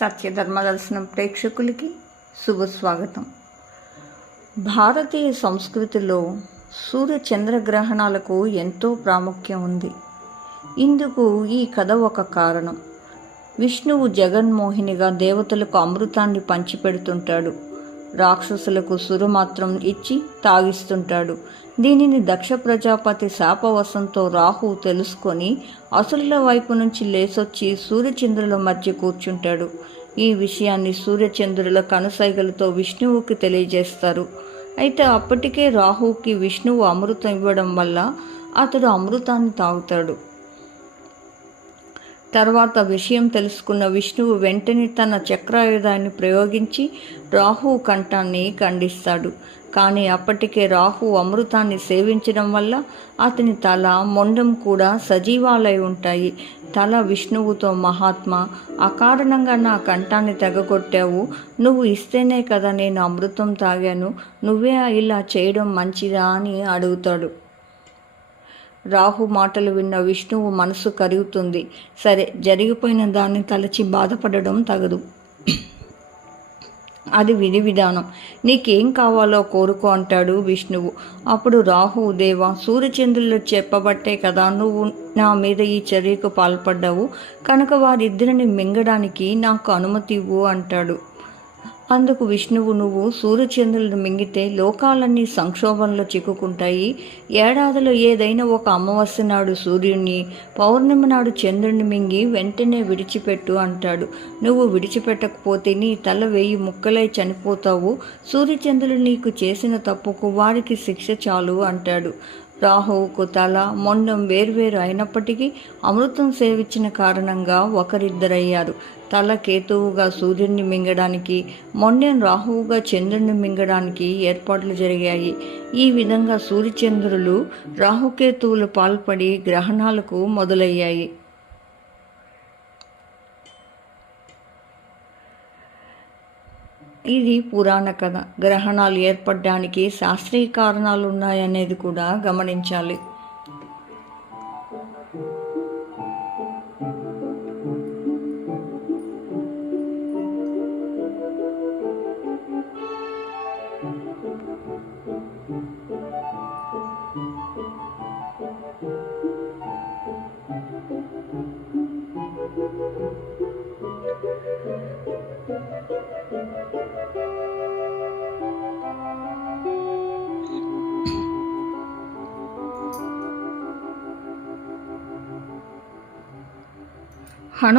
సత్యధర్మ దర్శనం ప్రేక్షకులకి శుభస్వాగతం. భారతీయ సంస్కృతిలో సూర్య చంద్రగ్రహణాలకు ఎంతో ప్రాముఖ్యం ఉంది. ఇందుకు ఈ కథ ఒక కారణం. విష్ణువు జగన్మోహినిగా దేవతలకు అమృతాన్ని పంచిపెడుతుంటాడు. రాక్షసులకు సురమాత్రం ఇచ్చి తాగిస్తుంటాడు. దీనిని దక్ష ప్రజాపతి శాపవశంతో రాహు తెలుసుకొని అసురుల వైపు నుంచి లేసొచ్చి సూర్యచంద్రుల మధ్య కూర్చుంటాడు. ఈ విషయాన్ని సూర్యచంద్రుల కనుసైగలతో విష్ణువుకి తెలియజేస్తారు. అయితే అప్పటికే రాహుకి విష్ణువు అమృతం ఇవ్వడం వల్ల అతడు అమృతాన్ని తాగుతాడు. తర్వాత విషయం తెలుసుకున్న విష్ణువు వెంటనే తన చక్రాయుధాన్ని ప్రయోగించి రాహు కంఠాన్ని ఖండిస్తాడు. కానీ అప్పటికే రాహు అమృతాన్ని సేవించడం వల్ల అతని తల మొండం కూడా సజీవాలై ఉంటాయి. తల విష్ణువుతో మహాత్మ అకారణంగా నా కంఠాన్ని తెగగొట్టావు. నువ్వు ఇస్తేనే కదా నేను అమృతం తాగాను. నువ్వే ఇలా చేయడం మంచిదా? అని అడుగుతాడు. రాహు మాటలు విన్న విష్ణువు మనసు కరుగుతుంది. సరే జరిగిపోయిన దాన్ని తలచి బాధపడడం తగదు. అది విధి విధానం. నీకేం కావాలో కోరుకో అంటాడు విష్ణువు. అప్పుడు రాహు దేవ సూర్యచంద్రులు చెప్పబట్టే కదా నువ్వు నా మీద ఈ చర్యకు పాల్పడ్డావు. కనుక వారిద్దరిని మింగడానికి నాకు అనుమతి ఇవ్వు అంటాడు. అందుకు విష్ణువు నువ్వు సూర్యచంద్రులను మింగితే లోకాలన్నీ సంక్షోభంలో చిక్కుకుంటాయి. ఏడాదిలో ఏదైనా ఒక అమావాస్య నాడు సూర్యుడిని పౌర్ణమి నాడు చంద్రుడిని మింగి వెంటనే విడిచిపెట్టు అంటాడు. నువ్వు విడిచిపెట్టకపోతే నీ తల వేయి ముక్కలై చనిపోతావు. సూర్యచంద్రుడు నీకు చేసిన తప్పుకు వారికి శిక్ష చాలు అంటాడు. రాహువుకు తల మొండం వేర్వేరు అయినప్పటికీ అమృతం సేవించిన కారణంగా ఒకరిద్దరయ్యారు. తల కేతువుగా సూర్యుడిని మింగడానికి మొండెం రాహువుగా చంద్రుడిని మింగడానికి ఏర్పాట్లు జరిగాయి. ఈ విధంగా సూర్యచంద్రులు రాహుకేతువులు పాల్పడి గ్రహణాలకు మొదలయ్యాయి. ఇది పురాణ కథ. గ్రహణాలు ఏర్పడడానికి శాస్త్రీయ కారణాలు ఉన్నాయనేది కూడా గమనించాలి. హనుమ